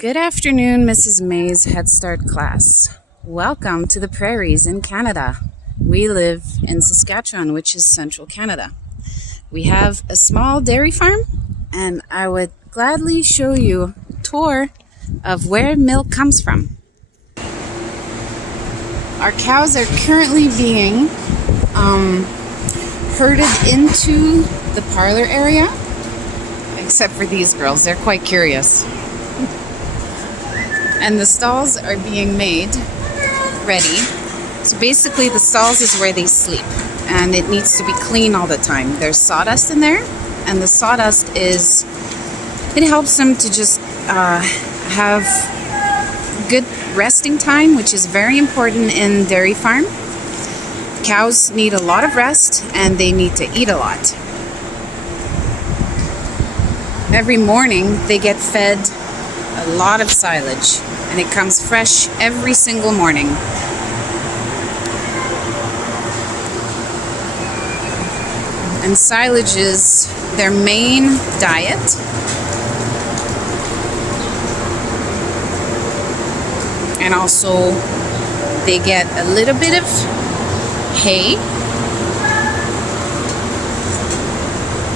Good afternoon, Mrs. May's Head Start class. Welcome to the prairies in Canada. We live in Saskatchewan, which is central Canada. We have a small dairy farm, and I would gladly show you a tour of where milk comes from. Our cows are currently being herded into the parlor area, except for these girls. They're quite curious. And the stalls are being made ready. So basically the stalls is where they sleep, and it needs to be clean all the time. There's sawdust in there, and the sawdust it helps them to just have good resting time, which is very important in dairy farm. Cows need a lot of rest, and they need to eat a lot. Every morning they get fed a lot of silage, and it comes fresh every single morning. And silage is their main diet. And also they get a little bit of hay.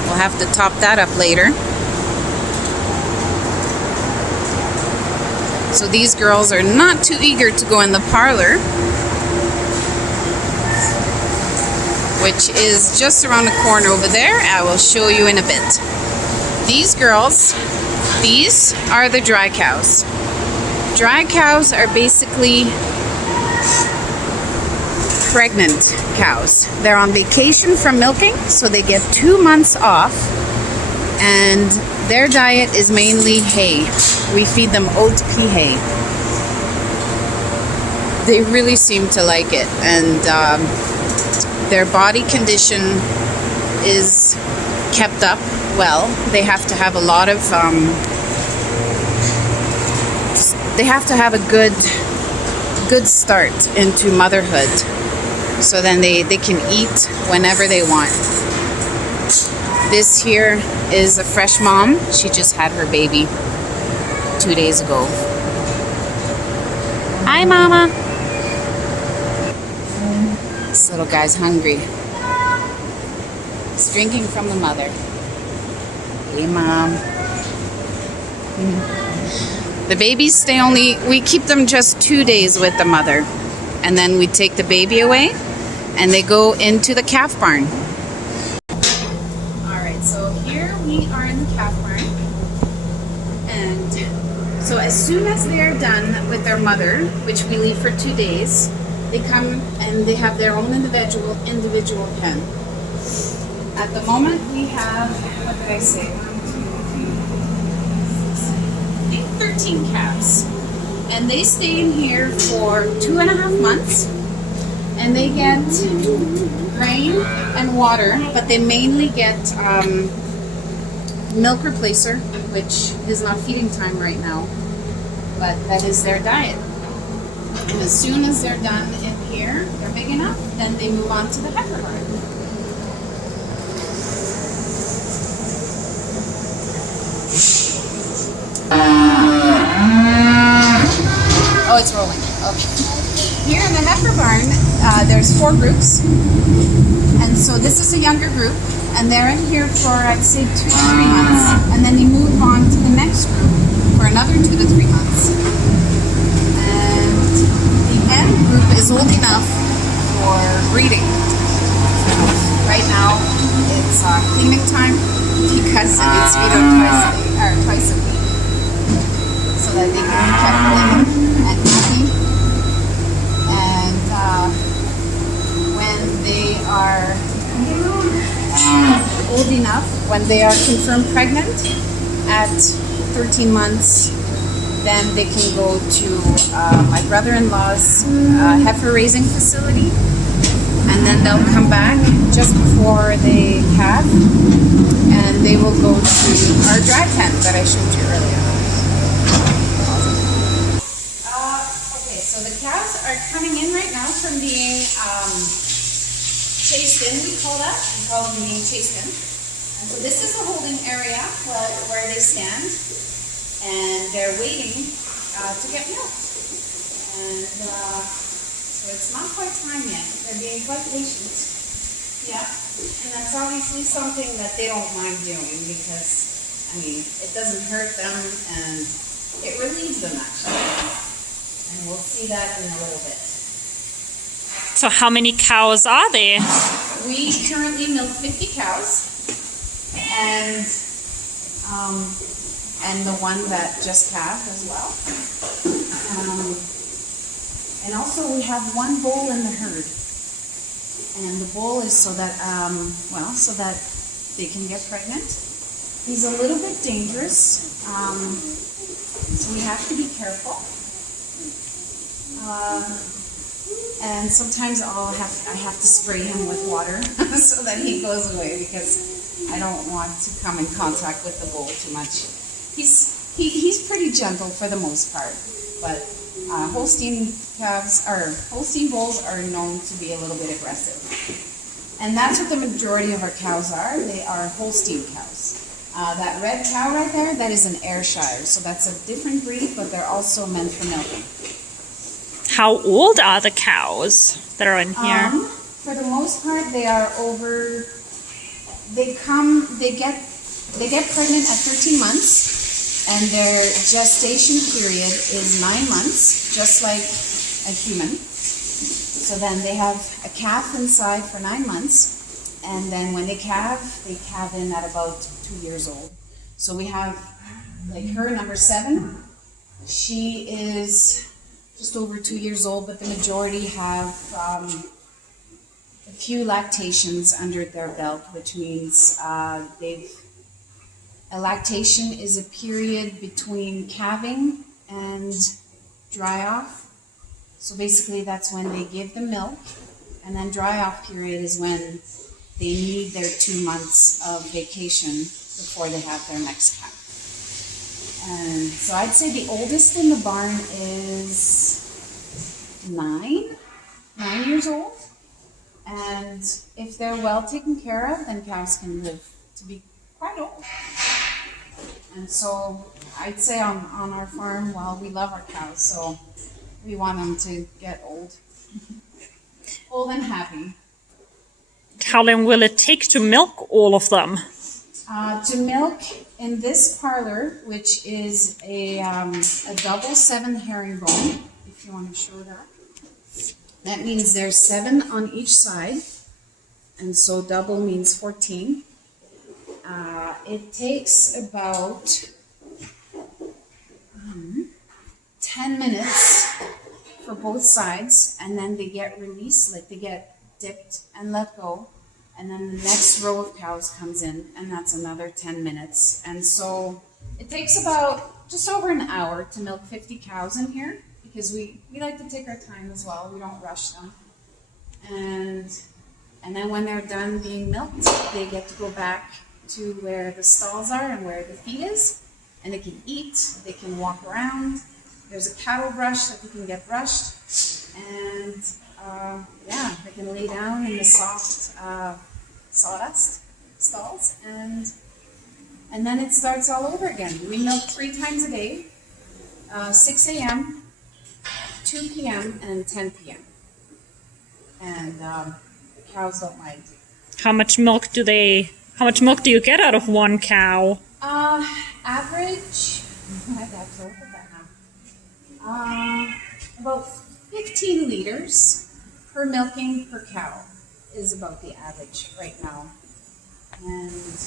We'll have to top that up later. So these girls are not too eager to go in the parlor, which is just around the corner over there. I will show you in a bit. These girls, these are the dry cows. Dry cows are basically pregnant cows. They're on vacation from milking, so they get 2 months off, and their diet is mainly hay. We feed them oat pea hay. They really seem to like it, and their body condition is kept up well. They have to have a lot of they have to have a good start into motherhood, so then they can eat whenever they want. This here is a fresh mom. She just had her baby 2 days ago. Hi, Mama. This little guy's hungry. He's drinking from the mother. Hey, Mom. The babies we keep them just 2 days with the mother, and then we take the baby away, and they go into the calf barn. Alright, so here we are in the calf barn, and so as soon as they are done with their mother, which we leave for 2 days, they come and they have their own individual pen. At the moment we have, what did I say? 13 calves, and they stay in here for 2.5 months, and they get grain and water, but they mainly get milk replacer, which is not feeding time right now, but that is their diet. And as soon as they're done in here, they're big enough, then they move on to the heifer barn. Oh, it's rolling. Okay. Here in the heifer barn, there's 4 groups. And so this is a younger group, and they're in here for, I'd say, 2 to 3 months. And then they move on to the next group for another 2 to 3 months. And the end group is old enough for breeding. Right now, it's cleaning time because it needs feed twice a week, so that they can be kept clean and happy. And when they are old enough, when they are confirmed pregnant at 13 months, then they can go to my brother-in-law's heifer raising facility, and then they'll come back just before they calve, and they will go to our dry pen that I showed you earlier. Okay, so the calves are coming in right now from being chased in, we call them being chased in. And so this is the holding area where they stand. And they're waiting to get milked. And so it's not quite time yet. They're being quite patient. Yeah, and that's obviously something that they don't mind doing because, I mean, it doesn't hurt them and it relieves them actually. And we'll see that in a little bit. So how many cows are there? We currently milk 50 cows. And the one that just calved as well. And also we have one bull in the herd. And the bull is so that, so that they can get pregnant. He's a little bit dangerous, so we have to be careful. And sometimes I have to spray him with water so that he goes away because I don't want to come in contact with the bull too much. He's pretty gentle for the most part, but Holstein bulls are known to be a little bit aggressive. And that's what the majority of our cows are. They are Holstein cows. That red cow right there, that is an Ayrshire. So that's a different breed, but they're also meant for milking. How old are the cows that are in here? For the most part, they are over. They get pregnant at 13 months. And their gestation period is 9 months, just like a human. So then they have a calf inside for 9 months. And then when they calve in at about 2 years old. So we have, like her, number 7. She is just over 2 years old, but the majority have a few lactations under their belt, which means a lactation is a period between calving and dry off. So basically that's when they give the milk, and then dry off period is when they need their 2 months of vacation before they have their next calf. And so I'd say the oldest in the barn is 9 years old. And if they're well taken care of, then cows can live to be quite old. And so I'd say on our farm, well, we love our cows, so we want them to get old. Old and happy. How long will it take to milk all of them? To milk in this parlor, which is a double 7 herringbone, if you want to show that. That means there's 7 on each side, and so double means 14. It takes about 10 minutes for both sides, and then they get released, like they get dipped and let go, and then the next row of cows comes in, and that's another 10 minutes. And so it takes about just over an hour to milk 50 cows in here, because we like to take our time as well. We don't rush them. And then when they're done being milked, they get to go back to where the stalls are and where the feed is, and they can eat, they can walk around. There's a cattle brush that they can get brushed, and they can lay down in the soft sawdust stalls, and then it starts all over again. We milk 3 times a day, 6 a.m., 2 p.m., and 10 p.m. And the cows don't mind. How much milk do you get out of one cow? Average, I'd have to look at that now. About 15 liters per milking per cow is about the average right now. And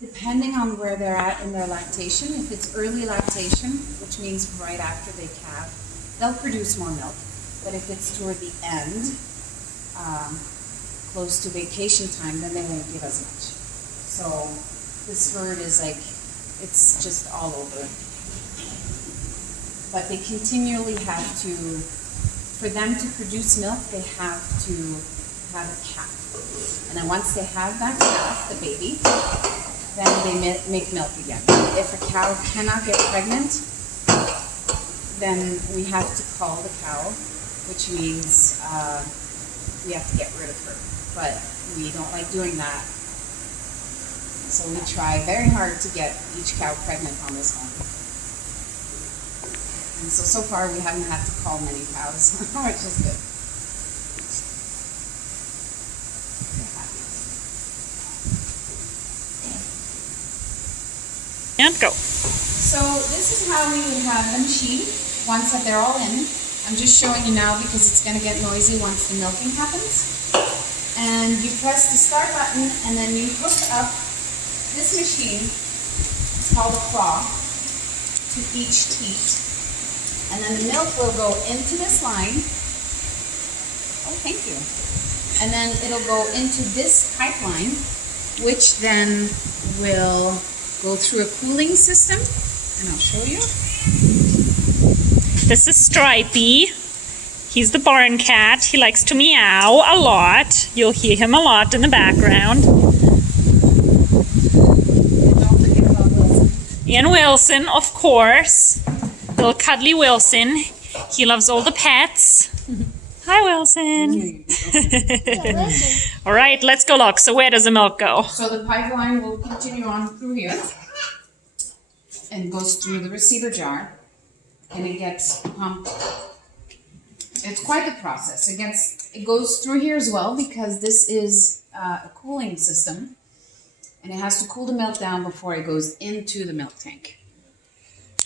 depending on where they're at in their lactation, if it's early lactation, which means right after they calve, they'll produce more milk. But if it's toward the end, close to vacation time, then they won't give as much. So this herd is like, it's just all over. But they continually have to, for them to produce milk, they have to have a calf. And then once they have that calf, the baby, then they make milk again. If a cow cannot get pregnant, then we have to call the cow, which means we have to get rid of her. But we don't like doing that. So we try very hard to get each cow pregnant on this one. And so far we haven't had to call many cows, which is good. And go. So this is how we would have the machine once that they're all in. I'm just showing you now because it's going to get noisy once the milking happens. And you press the start button and then you hook up this machine, it's called a claw, to each teat. And then the milk will go into this line. Oh, thank you. And then it'll go into this pipeline, which then will go through a cooling system. And I'll show you. This is Stripey. He's the barn cat. He likes to meow a lot. You'll hear him a lot in the background. And don't forget about Wilson. And Wilson, of course. Little cuddly Wilson. He loves all the pets. Hi, Wilson. All right, let's go look. So where does the milk go? So the pipeline will continue on through here and goes through the receiver jar, and it gets pumped. It's quite the process. It goes through here as well because this is a cooling system, and it has to cool the milk down before it goes into the milk tank.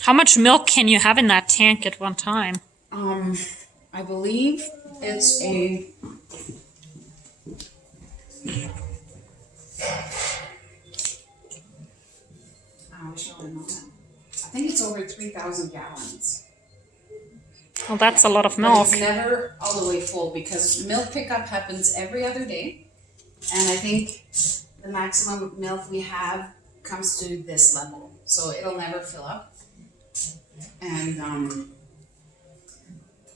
How much milk can you have in that tank at one time? I believe it's a I think it's over 3,000 gallons. Well, that's a lot of But milk. it's never all the way full because milk pickup happens every other day. And I think the maximum milk we have comes to this level. So it'll never fill up. And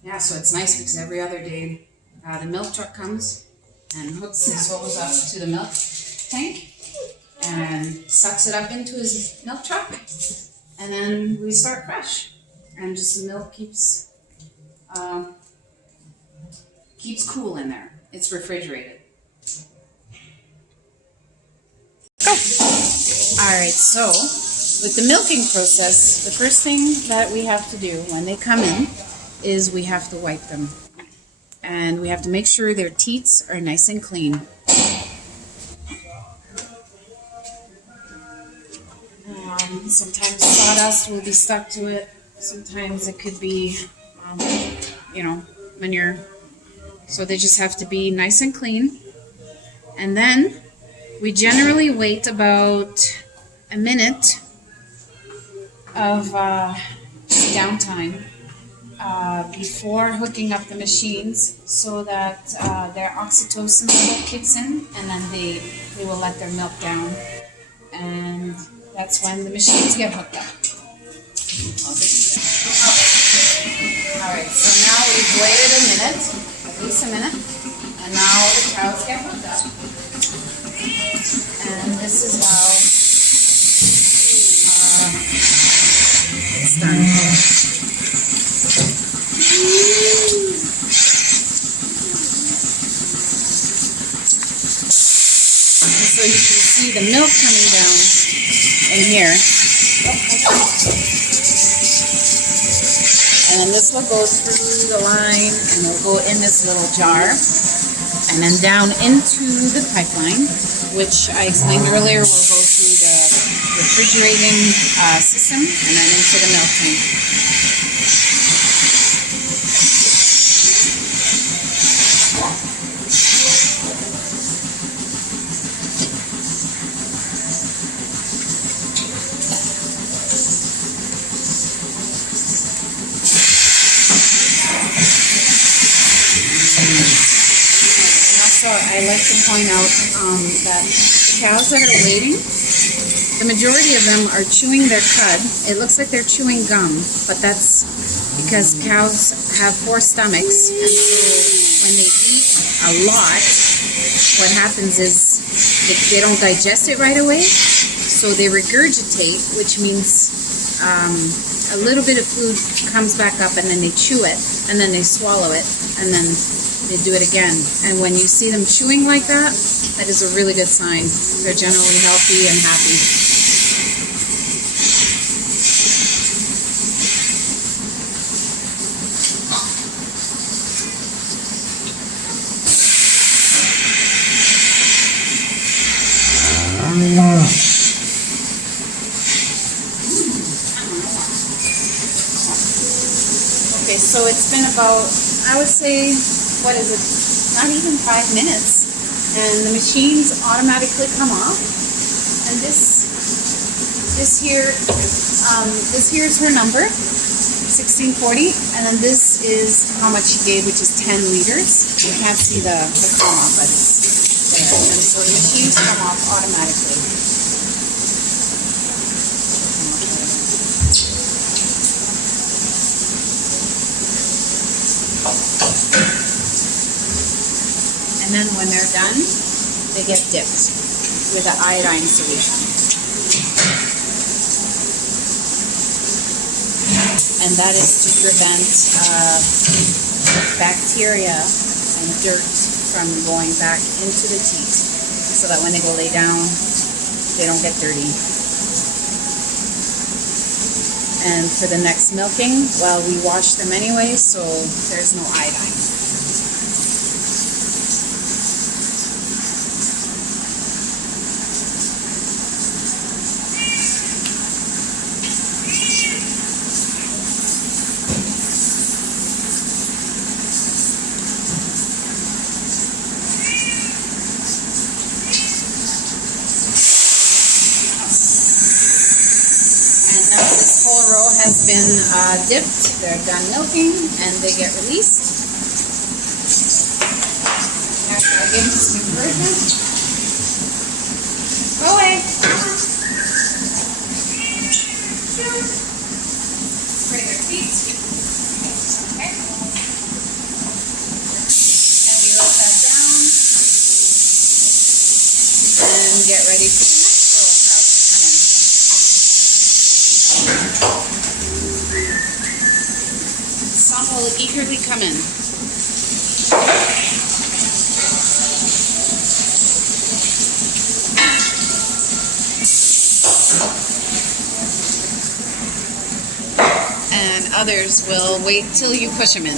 yeah, so it's nice because every other day the milk truck comes and hooks his hose up to the milk tank and sucks it up into his milk truck. And then we start fresh. And just the milk keeps cool in there. It's refrigerated. Go. All right, so with the milking process, the first thing that we have to do when they come in is we have to wipe them. And we have to make sure their teats are nice and clean. Sometimes sawdust will be stuck to it. Sometimes it could be, manure. So they just have to be nice and clean. And then we generally wait about a minute of downtime before hooking up the machines so that their oxytocin level kicks in, and then they will let their milk down. And that's when the machines get hooked up. Alright, so now we've waited a minute, at least a minute, and now the cows get hooked up. And this is how it's done. And so you can see the milk coming down in here. And then this will go through the line and it'll go in this little jar and then down into the pipeline, which I explained earlier will go through the refrigerating system and then into the milk tank. I like to point out that cows that are waiting, the majority of them are chewing their cud. It looks like they're chewing gum, but that's because cows have 4 stomachs, and so when they eat a lot, what happens is they don't digest it right away, so they regurgitate, which means a little bit of food comes back up and then they chew it, and then they swallow it, and then they do it again. And when you see them chewing like that, that is a really good sign. They're generally healthy and happy. Okay, so it's been about, I would say, what is it? Not even 5 minutes. And the machines automatically come off. And this here is her number, 1640. And then this is how much she gave, which is 10 liters. You can't see the comma, but it's there. And so the machines come off automatically. And then when they're done, they get dipped with an iodine solution. And that is to prevent bacteria and dirt from going back into the teat, so that when they go lay down, they don't get dirty. And for the next milking, well, we wash them anyway, so there's no iodine. Has been dipped, they're done milking, and they get released. After I give them some encouragement. Go away. Spray their feet. Okay. And we let that down. And get ready for the next row of cows to come in. Some will eagerly come in. And others will wait till you push them in.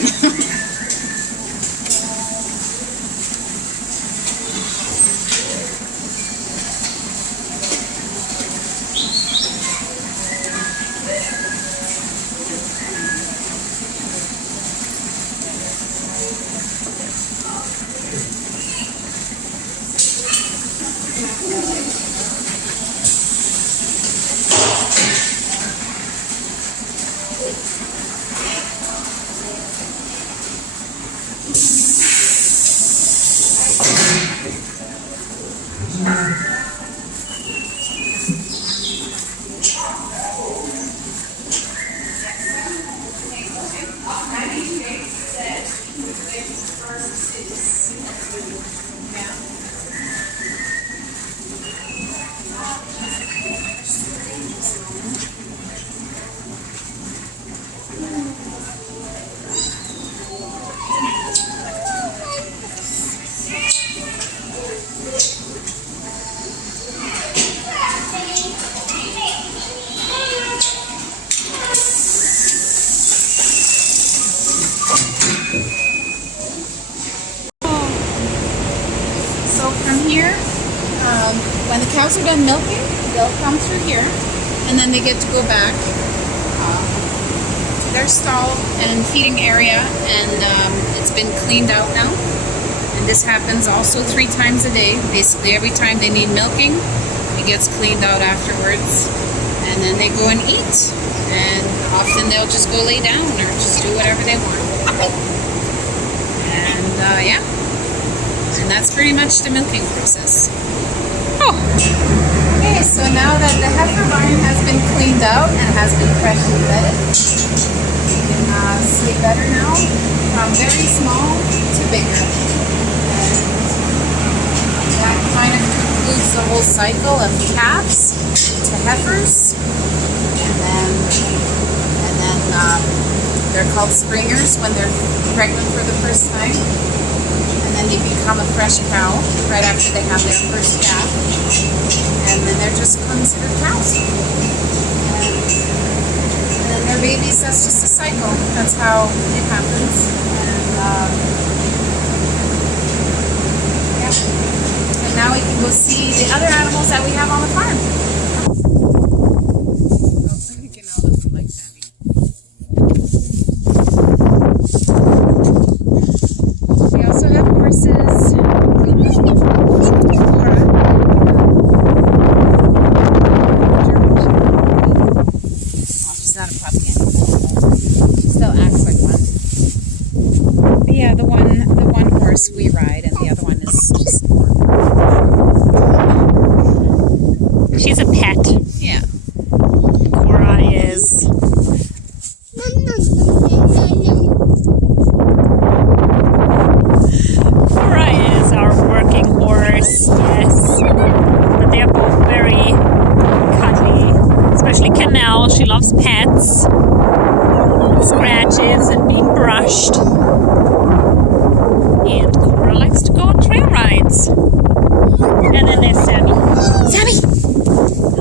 When the cows are done milking, they'll come through here, and then they get to go back to their stall and feeding area, and it's been cleaned out now. And this happens also 3 times a day. Basically, every time they need milking, it gets cleaned out afterwards, and then they go and eat. And often they'll just go lay down or just do whatever they want. And yeah, and that's pretty much the milking process. Okay, so now that the heifer barn has been cleaned out and has been freshly bedded, you can see it better now, from very small to bigger. And that kind of concludes the whole cycle of calves to heifers, and then they're called springers when they're pregnant for the first time. And then they become a fresh cow right after they have their first calf, and then they're just considered cows. And then their babies, that's just a cycle. That's how it happens. And yeah. And now we can go see the other animals that we have on the farm. Oh, I think I'll look like that. she's not a puppy anymore. She still acts like one. But yeah, the one horse we ride, and the other one is just She's a pet. yeah. Cora is. Cora is our working horse, yes. But they're both very cuddly. Especially Canal, she loves pets. Scratches and being brushed. And Cora likes to go on trail rides. And then there's Sammy. Sammy!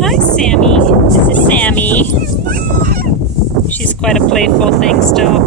Hi, Sammy. This is Sammy. She's quite a playful thing still.